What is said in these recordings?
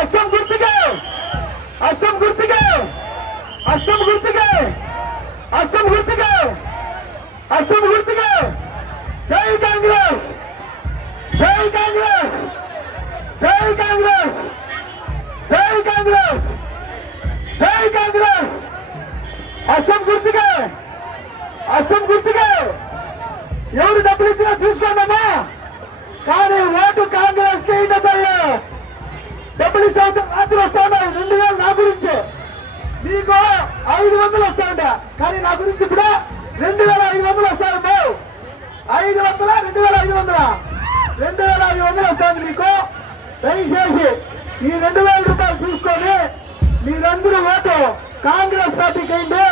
అస్సం గుర్తుగా అస్సం గుర్తుగా అస్సం గుర్తుగా అస్సం గుర్తుగా అస్సం గుర్తుగా జై కాంగ్రెస్. జై కాంగ్రెస్. జై కాంగ్రెస్. జై కాంగ్రెస్. జై కాంగ్రెస్. అస్సం గుర్తుగా అస్సం గుర్తుగా ఎవరు డబ్బులు ఇచ్చినా తీసుకోండమ్మా కానీ ఓటు కాంగ్రెస్కి ఇవ్వదయ్యా డబ్బులు ఇస్తా రాత్రి వస్తా రెండు వేలు నా గురించి. నీకు ఐదు వందలు వస్తా ఉంటా కానీ నా గురించి కూడా రెండు వేల ఐదు వందలు వస్తాను ఐదు వందల? రెండు వేల ఐదు వందల? రెండు వేల ఐదు వందలు వస్తుంది నీకు. దయచేసి ఈ రెండు వేల రూపాయలు చూసుకొని మీరందరూ ఓటు కాంగ్రెస్ పార్టీకి అయింది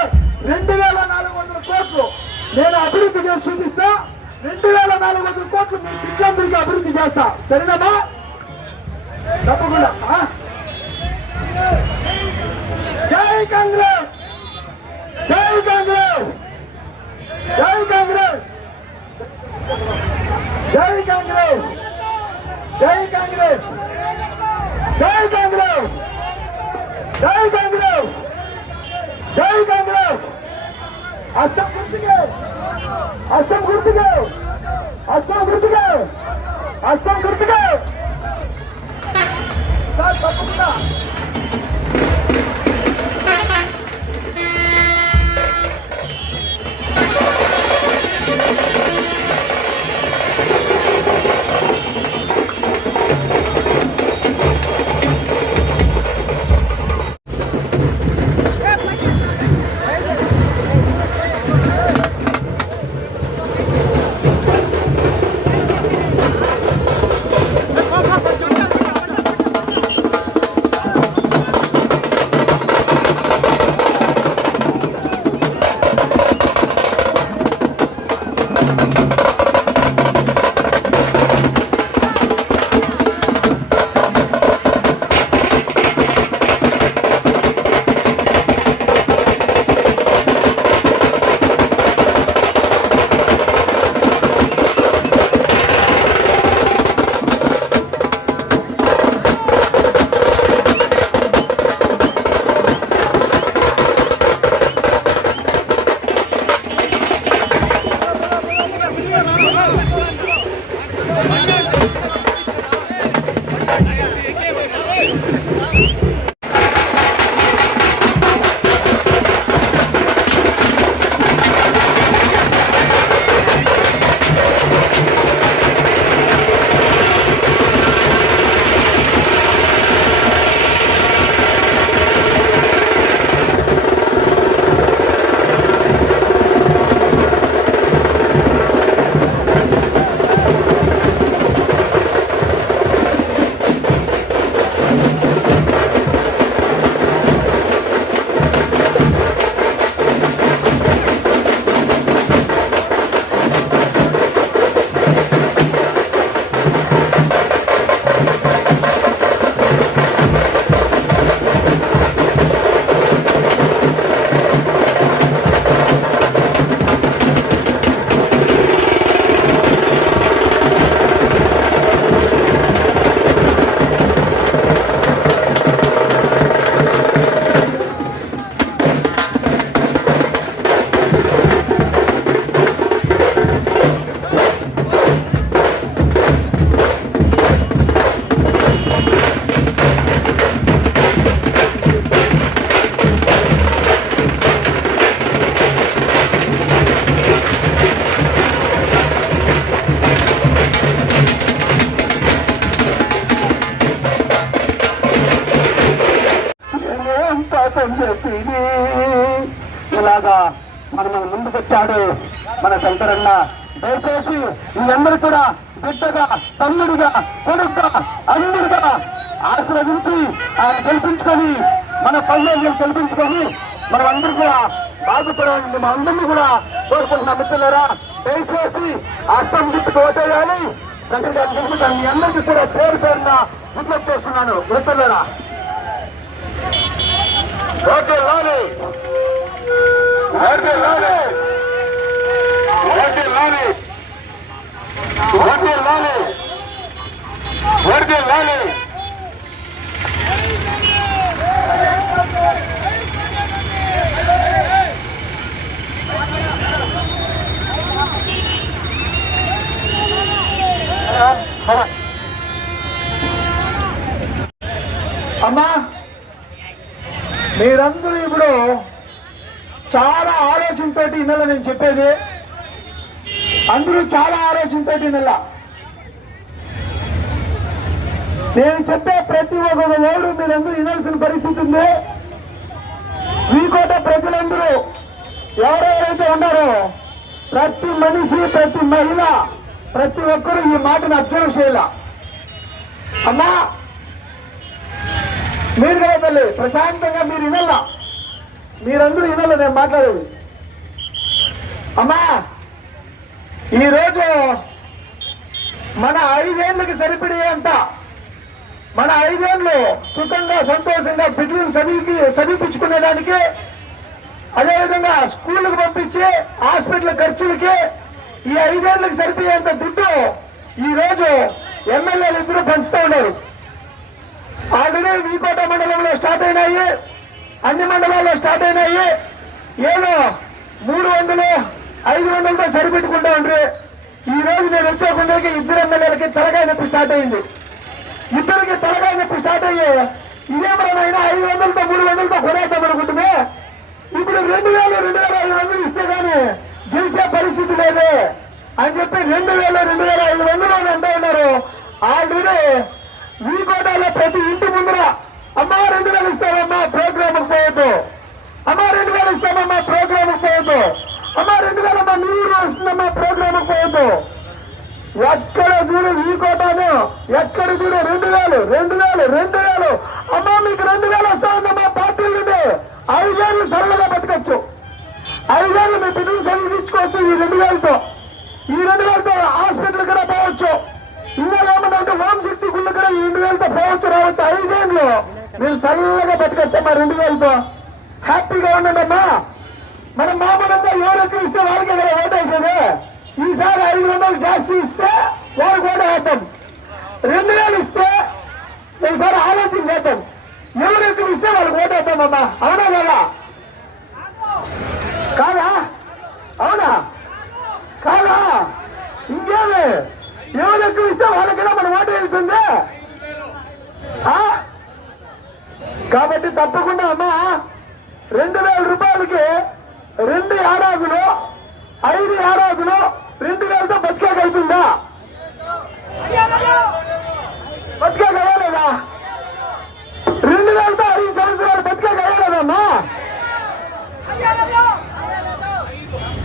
రెండు వేల నాలుగు వందల కోట్లు నేను అభివృద్ధి చేసి చూపిస్తా. రెండు వేల నాలుగు వందల కోట్లు మీ బిడ్డందరికీ అభివృద్ధి చేస్తా. సరేనమ్మా? తప్పకుండా. జై కాంగ్రెస్! జై కాంగ్రెస్! జై కాంగ్రెస్! జై కాంగ్రెస్! జై కాంగ్రెస్! జై కాంగ్రెస్! జై కాంగ్రెస్! జై కాంగ్రెస్! అస్సాం గుర్తుకే! అస్సాం గుర్తుకే! అస్సాం గుర్తుకే! అస్సాం గుర్తుకే! మన దయచేసి మీరందరూ కూడా బిడ్డగా తమ్ముడిగా కొడుకుగా అల్లుడిగా ఆశీర్వదించి ఆయన గెలిపించుకొని మన పల్లెలు గెలిపించుకొని మనం అందరూ కూడా బాధపడాలని మా అందరినీ కూడా కోరుకుంటున్నాం మిత్రులరా దయచేసి అస్సాం గుర్తుకు ఓటేయాలి. శంకర్ గారిని మీ అందరికీ కూడా పేరు పేరున విజ్ఞప్తి చేస్తున్నాను. మిత్రులరా ఓకే లాలి ఓకే అమ్మా మీరందరూ ఇప్పుడు చాలా ఆలోచనతోటి ఇన్నలో నేను చెప్పేది అందరూ చాలా ఆలోచనతో నెల నేను చెప్పే ప్రతి ఒక్క ఓడు మీరందరూ వినాల్సిన పరిస్థితి ఉంది. మీకోట ప్రజలందరూ ఎవరెవరైతే ఉన్నారో ప్రతి మనిషి ప్రతి మహిళ ప్రతి ఒక్కరూ ఈ మాటను అబ్జర్వ్ చేయాల? అమ్మా మీరు కదా తల్లి ప్రశాంతంగా మీరు వినల్లా మీరందరూ వినల్లా నేను మాట్లాడేది? అమ్మా ఈరోజు మన ఐదేళ్ళకి సరిపడే అంత మన ఐదేళ్ళు సుఖంగా సంతోషంగా బిడ్డలను చదివి చదివించుకునేదానికి అదేవిధంగా స్కూళ్ళకు పంపించి హాస్పిటల్ ఖర్చులకి ఈ ఐదేళ్ళకు సరిపోయేంత దుడ్డు ఈరోజు ఎమ్మెల్యేలు ఇద్దరు పంచుతూ ఉన్నారు. ఆల్రెడీ వీకోట మండలంలో స్టార్ట్ అయినాయి అన్ని మండలాల్లో స్టార్ట్ అయినాయి. ఏదో మూడు వందలు ఐదు వందలతో సరిపెట్టుకుంటా ఉండ్రి ఈ రోజు నేను వచ్చేకుండకి ఇద్దరు ఎమ్మెల్యేలకి తలకాయ నొప్పి స్టార్ట్ అయింది. ఇద్దరికి తలకాయ నొప్పి స్టార్ట్ అయ్యే ఇదేమన్నా ఐదు వందలతో మూడు వందలతో కొనేస్తాం అనుకుంటున్నా. ఇప్పుడు రెండు వేలు రెండు వేల ఐదు వందలు ఇస్తే కానీ గెలిచే పరిస్థితి లేదు. అని చెప్పి రెండు వేల రెండు వేల ఐదు వందలు అని అంటూ ఉన్నారు. ఆల్రెడీ ఈ కోటాలో ప్రతి ఇంటి ముందర అమ్మ రెండు వేలు ఇస్తామమ్మా ప్రోగ్రామ్ పోవద్దు. అమ్మ రెండు వేలు ఇస్తామమ్మా ప్రోగ్రామ్ పోవద్దు. అమ్మా రెండు వేలమ్మా మీరు వస్తుందమ్మా ప్రోగ్రామ్ పోవద్దు ఎక్కడ చూడు ఈ కోటాను ఎక్కడ చూడు రెండు వేలు రెండు వేలు రెండు వేలు అమ్మా మీకు రెండు వేలు వస్తామమ్మా పార్టీ నుండి ఐదేళ్ళు సరళగా బతకచ్చు ఐదేళ్ళు మీ బిడ్డలు చదివించుకోవచ్చు ఈ రెండు వేలతో ఈ రెండు వేలతో హాస్పిటల్ కూడా పోవచ్చు ఇంకా ఏమన్నా హోమ్ శక్తి గుళ్ళు కూడా ఈ రెండు వేలతో పోవచ్చు రావచ్చు ఐదేళ్ళు మీరు చల్లగా బతకచ్చమ్మా రెండు వేలతో హ్యాపీగా ఉండండి అమ్మా మన మామూలుగా ఎవరికి ఇస్తే వాళ్ళకే కదా ఓటేసేది ఈసారి ఐదు వందలు జాస్తి ఇస్తే వారు కూడా వేద్దాం. రెండు వేలు ఇస్తే ఈసారి ఆలోచన చేద్దాం. ఎవరు ఎక్కువ ఇస్తే వాళ్ళకి ఓటేద్దామమ్మా అవునా కదా? కాదా? అవునా? కాదా? ఇంకేమి? ఎవరు ఎక్కువ ఇస్తే వాళ్ళకి మన ఓటు వెళ్తుంది ఆ? కాబట్టి తప్పకుండా అమ్మా రెండు వేల రూపాయలకి రెండు ఏడాదులు ఐదు ఏడాదులు రెండు వేలతో బతికేగలుగుతుందా బతికేగలలేదా రెండు వేలతో ఐదు సంవత్సరాలు బతికేగలలేదమ్మా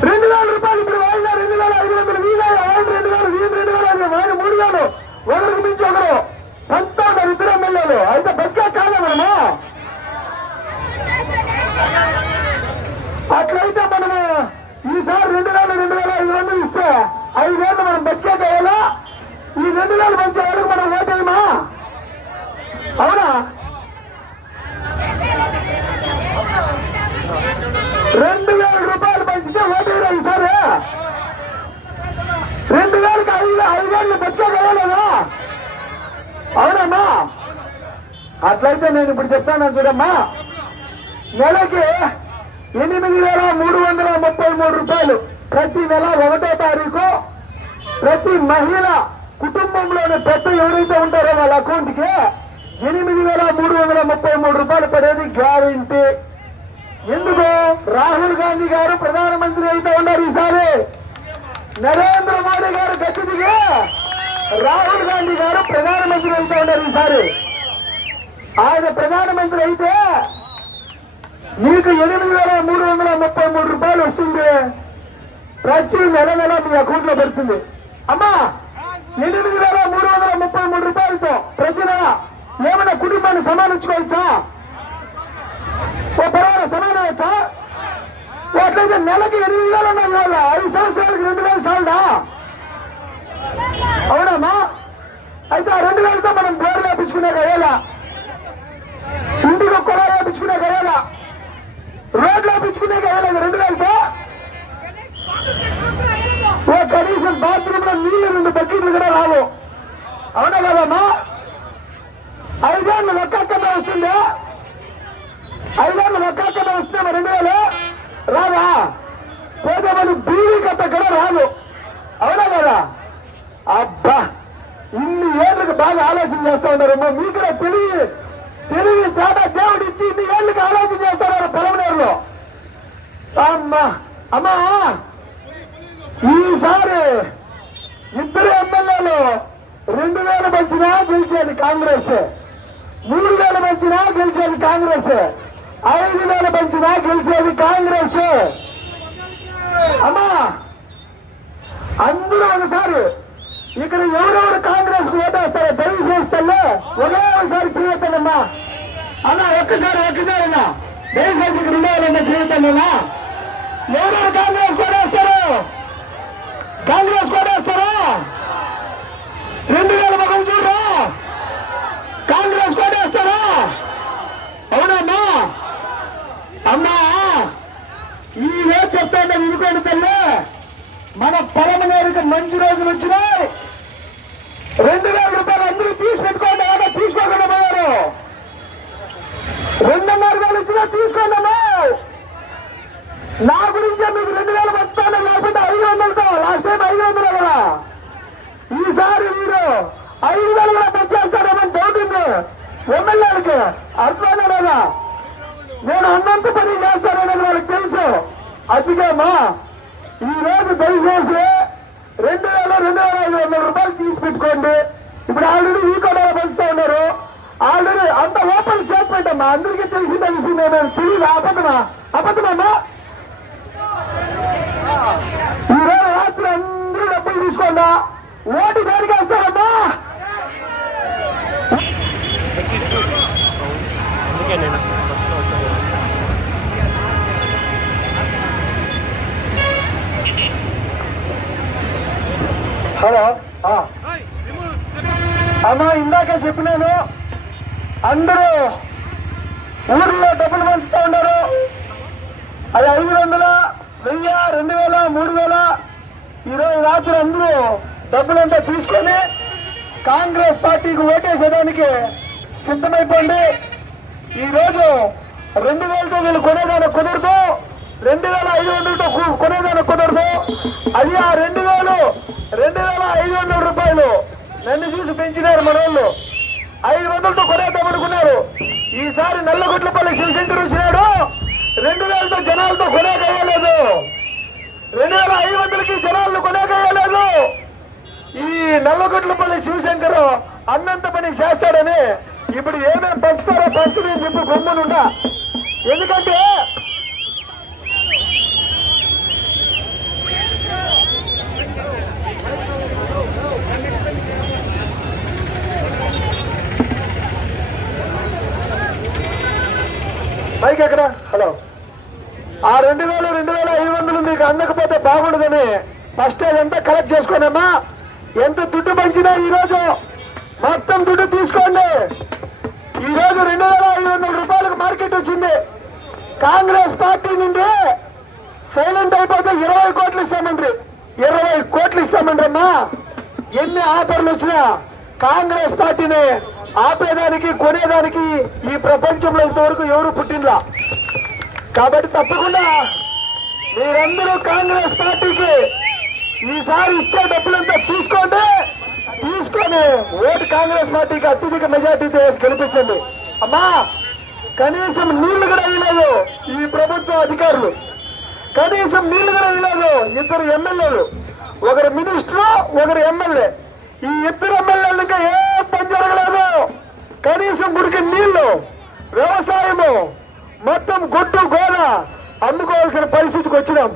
రెండు వేల రూపాయలు ఇప్పుడు వాయిదా రెండు వేల ఐదు వందలు వీధా వాళ్ళు రెండు వేలు వీధి రెండు వేల ఐదు వాళ్ళు మూడు వేలు. ఒకరికి మించి ఒకరు. పంచుతా ఉన్నారు ఇద్దరు ఎమ్మెల్యేలు. అయితే బతికే కాదా అట్లయితే మనము ఈసారి రెండు వేల రెండు వేల ఐదు వందలు ఇస్తే ఐదేళ్ళు మనం బతికే కావాలా ఈ రెండు మనం ఓటేయమా? అవునా? రెండు వేల రూపాయలు పంచితే ఓటేరా ఈసారి? రెండు వేలకు ఐదు ఐదేళ్ళు బతికే అవునమ్మా. అట్లయితే నేను ఇప్పుడు చెప్తాను చూడమ్మా. నెలకి ఎనిమిది వేల మూడు వందల ముప్పై మూడు రూపాయలు. ప్రతి నెల ఒకటో తారీఖు ప్రతి మహిళ కుటుంబంలోని పెద్ద ఎవరైతే ఉంటారో వాళ్ళ అకౌంట్కి ఎనిమిది వేల మూడు వందల ముప్పై మూడు రూపాయలు పడేది గ్యారంటీ. ఎందుకు? రాహుల్ గాంధీ గారు ప్రధానమంత్రి అయితే ఉన్నారు ఈసారి. నరేంద్ర మోడీ గారు గట్టి రాహుల్ గాంధీ గారు ప్రధానమంత్రి అయితే ఉన్నారు ఈసారి. ఆయన ప్రధానమంత్రి అయితే మీకు ఎనిమిది వేల మూడు వందల ముప్పై మూడు రూపాయలు వస్తుంది. ప్రతి నెల నెల మీ అకౌంట్లో అమ్మా! ఎనిమిది వేల మూడు వందల ముప్పై మూడు రూపాయలతో ప్రతి నెల ఏమైనా కుటుంబాన్ని సమానించుకోవచ్చా ఓ పర్వాలేదు సమానవచ్చా అట్లయితే నెలకి ఎనిమిది వేలు ఉన్నాయి వాళ్ళ ఐదు సంవత్సరాలకి రెండు వేలు చాలదా? అవునమ్మా. అయితే ఆ రెండు వేలతో మనం బోర్ వేపించుకునే కయ్యాలా ఇంటికి ఒక కొల వేపించుకునే కయ్యాలా రోడ్లు వేపించుకునే కయ్యాలి రెండు వేలతో? ఓ కనీసం బాత్రూమ్లో నీళ్ళు రెండు బకెట్లు కూడా రావు. అవునా కదమ్మా ఐదేళ్ళు ఒక్కక్కనే వస్తుందా. ఐదేళ్ళు ఒక్కక్కనే వస్తే మరి రెండు వేలు? రాదా పోతే మరి బీవీ కట్ట కూడా రాదు. అవునా కదా? అబ్బా! ఇన్ని ఏళ్ళకి బాగా ఆలోచన చేస్తా ఉన్నారమ్మా. మీకు కూడా తెలివి తిరిగి పేద దేవుడు ఇచ్చి ఇన్ని ఏళ్ళకి ఆలోచన చేస్తున్నారు పొలమనేరులో. అమ్మా! అమ్మా! ఈసారి ఇద్దరు ఎమ్మెల్యేలు రెండు వేల మంచినా గెలిచేది కాంగ్రెస్. మూడు వేల మంచినా గెలిచేది కాంగ్రెస్. ఐదు వేల మంచినా గెలిచేది కాంగ్రెస్. అమ్మా! అందరూ ఒకసారి ఇక్కడ ఎవరెవరు కాంగ్రెస్కు ఓటేస్తారో దయచేస్తే ఒకే ఒకసారి చేయొద్దమ్మా అన్న ఒక్కసారి ఒక్కసారి అన్న దయచేసి ఇక్కడ ఉండేవాళ్ళన్నా చేయొద్దమ్మా ఎవరెవరు కాంగ్రెస్ ఓటేస్తారు కాంగ్రెస్ కొట్టేస్తారా? రెండు వేల ముఖం చూడరా? కాంగ్రెస్ కొట్టేస్తారా? అవునమ్మా. అమ్మా ఈ రోజు చెప్తాను వినుకోండి తల్లి. మన పరమనేరుకి మంచి రోజులు వచ్చినాయి. రెండు వేల రూపాయలు అందరూ తీసుకెట్టుకోండి ఎవరో తీసుకోకుండా పోయారు రెండున్నర వేలు ఇచ్చినా తీసుకోండి అమ్మా నా గురించి మీకు రెండు వేలు వస్తాను లేకపోతే ఐదు వందలతో లాస్ట్ టైం ఐదు వందలు కదా. ఈసారి మీరు ఐదు వేలు కూడా పెంచేస్తారేమని డౌట్ ఉంది ఎమ్మెల్యేలకి అర్థమైనా లేదా? నేను అన్నంత పని చేస్తానని వాళ్ళకి తెలుసు. అందుకేమా ఈ రోజు దయచేసి రెండు వేల రెండు వేల ఐదు వందల రూపాయలు తీసి పెట్టుకోండి. ఇప్పుడు ఆల్రెడీ ఈ కూడా పెంచుతూ ఉన్నారు. ఆల్రెడీ అంత ఓపెన్ స్టేట్మెంట్ అమ్మా అందరికీ తెలిసిందే విషయం నేను తెలియదు? అబద్ధమా? అబద్ధమమ్మా ఈరోజు రాత్రి అందరూ డబ్బులు తీసుకోండా. ఓటు దేనికి వస్తారమ్మా? హలో అమ్మా ఇందాక చెప్పినాను. అందరూ ఊర్లో డబ్బులు పంచుతూ ఉన్నారు. అది ఐదు వందల? వెయ్యి రెండు వేల మూడు వేల ఈరోజు రాత్రి అందరూ డబ్బులంతా తీసుకొని కాంగ్రెస్ పార్టీకి ఓటేసేదానికి సిద్ధమైపోండి. ఈ రోజు రెండు వేలతో వీళ్ళు కొనేదాన కుదరదు. రెండు వేల ఐదు వందలతో కొనేదాన కుదరదు. అది ఆ రెండు వేలు రెండు వేల ఐదు వందల రూపాయలు నన్ను చూసి పెంచినారు మన వాళ్ళు ఐదు వందలతో కొనేద్దాం అనుకున్నారు. ఈసారి నల్లగొట్లపల్లి శివశంకర్ వచ్చినాడు. రెండు వేలతో జనాలతో కొనేక రెండు వేల ఐదు వందలకి జనాలను కొనేకయ్యలేదు ఈ నల్లగొట్లపల్లి శివశంకర్ అన్నంత పని చేస్తాడని ఇప్పుడు ఏమేమి పంచుతారో పంచుని చెప్పి గమ్మునుండా. ఎందుకంటే పైకి ఎక్కడ హలో. ఆ రెండు వేలు రెండు వేల ఐదు వందలు మీకు అందకపోతే బాగుండదని ఫస్ట్ ఎంత కలెక్ట్ చేసుకోనమ్మా? ఎంత దుడ్డు పంచినా ఈరోజు మొత్తం దుడ్డు తీసుకోండి. ఈ రోజు రెండు వేల ఐదు వందల రూపాయలకు మార్కెట్ వచ్చింది. కాంగ్రెస్ పార్టీ నుండి సైలెంట్ అయిపోతే ఇరవై కోట్లు ఇస్తామండ్రి. ఇరవై కోట్లు ఇస్తామండ్రి అమ్మా ఎన్ని ఆఫర్లు వచ్చినా కాంగ్రెస్ పార్టీని ఆపేదానికి కొనేదానికి ఈ ప్రపంచంలో ఇంతవరకు ఎవరు పుట్టినలా కాబట్టి తప్పకుండా మీరందరూ కాంగ్రెస్ పార్టీకి ఈసారి ఇచ్చే డబ్బులంతా తీసుకోండి. తీసుకొని ఓటు కాంగ్రెస్ పార్టీకి అత్యధిక మెజార్టీతో గెలిపించండి. అమ్మా కనీసం నీళ్ళు కూడా ఇవ్వలేదు ఈ ప్రభుత్వ అధికారులు. కనీసం నీళ్ళు కూడా ఇవ్వలేదు ఇద్దరు ఎమ్మెల్యేలు. ఒకరు మినిస్టర్ ఒకరు ఎమ్మెల్యే. ఈ ఇద్దరు ఎమ్మెల్యేలు ఇంకా ఏం పని జరగలేదు. కనీసం గుడికి నీళ్ళు వ్యవసాయము మొత్తం గుడ్డు గోడ అమ్ముకోవాల్సిన పరిస్థితికి వచ్చినాం.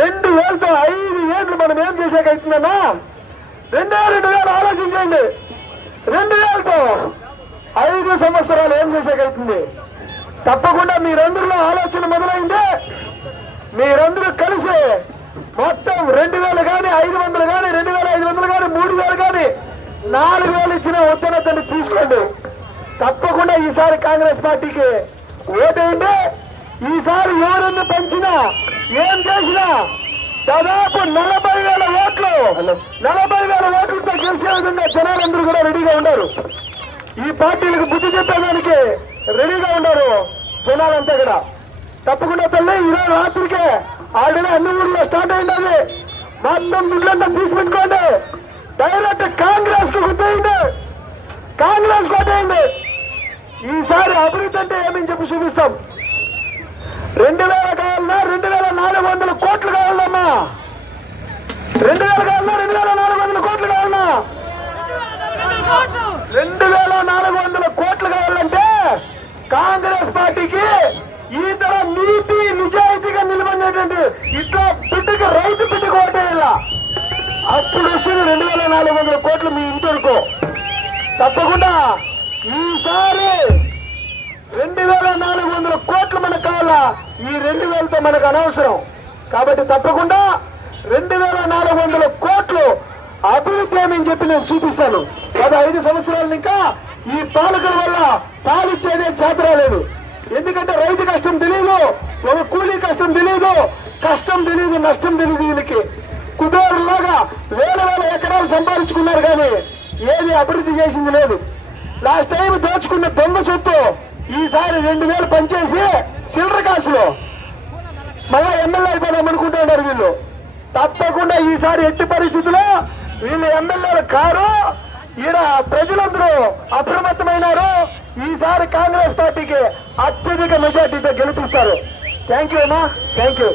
రెండు వేలతో ఐదు ఏళ్ళు మనం ఏం చేసేకైతుందన్నా రెండే రెండు వేలు ఆలోచించండి రెండు వేలతో ఐదు సంవత్సరాలు ఏం చేసేకైతుంది తప్పకుండా మీరందరిలో ఆలోచన మొదలైంది. మీరందరూ కలిసి మొత్తం రెండు వేలు కానీ ఐదు వందలు కానీ రెండు వేల ఐదు వందలు కానీ మూడు వేలు కానీ నాలుగు వేలు ఇచ్చిన వద్దనద్దని తీసుకోండి. తప్పకుండా ఈసారి కాంగ్రెస్ పార్టీకి ఓటేయండి. ఈసారి ఎవరిని పెంచినా ఏం చేసినా దాదాపు నలభై వేల ఓట్లు నలభై వేల ఓట్లతో గెలిచే విధంగా జనాలందరూ కూడా రెడీగా ఉన్నారు. ఈ పార్టీలకు బుద్ధి చెప్పేదానికి రెడీగా ఉన్నారు జనాలంతా కూడా. తప్పకుండా తల్లి ఈరోజు రాత్రికే ఆల్రెడీ అన్ని ఊర్లో స్టార్ట్ అయింది మొత్తం దుడ్లంతా తీసి పెట్టుకోండి డైరెక్ట్ కాంగ్రెస్కు గుర్తయింది. కాంగ్రెస్ కొట్టేయండి ఈసారి అభివృద్ధి అంటే ఏమని చెప్పి చూపిస్తాం? రెండు వేల కావాలన్నా రెండు వేల నాలుగు వందల కోట్లు కావాలమ్మా రెండు వేల కావాలన్నా రెండు వేల నాలుగు వందల కోట్లు కావాలన్నా. రెండు వేల నాలుగు వందల కోట్లు కావాలంటే కాంగ్రెస్ పార్టీకి ఈ తర నీతి నిజాయితీగా నిలబడినటువంటి ఇట్లా బిడ్డకి రైతు బిడ్డకు ఓటేయాల అప్పుడు వచ్చిన రెండు వేల నాలుగు వందల కోట్లు మీ ఇంటి వరకు. తప్పకుండా ఈసారి రెండు వేల నాలుగు వందల కోట్లు మనకు కావాలా ఈ రెండు వేలతో మనకు అనవసరం. కాబట్టి తప్పకుండా రెండు వేల నాలుగు వందల కోట్లు అభివృద్ధి అని చెప్పి నేను చూపిస్తాను. గత ఐదు సంవత్సరాలు ఇంకా ఈ పాలకుల వల్ల పాలిచ్చేదే చేత ఎందుకంటే రైతు కష్టం తెలియదు ఒక కూలీ కష్టం తెలియదు కష్టం తెలియదు నష్టం తెలియదు వీళ్ళకి. కుబేరులాగా వేల వేల ఎకరాలు సంపాదించుకున్నారు కానీ ఏది అభివృద్ధి చేసింది లేదు. లాస్ట్ టైం దోచుకున్న దొంగ సొత్తు ఈసారి రెండు వేలు పనిచేసి సిల్డర్ కాసులు. మళ్ళా ఎమ్మెల్యే అయిపోదాం అనుకుంటున్నారు వీళ్ళు. తప్పకుండా ఈసారి ఎట్టి పరిస్థితుల్లో వీళ్ళు ఎమ్మెల్యేల కారు ఈడ ప్రజలందరూ అప్రమత్తమైనారు. ఈసారి కాంగ్రెస్ పార్టీకి అత్యధిక మెజార్టీతో గెలిపిస్తారు. థ్యాంక్ యూ అమ్మా. Thank you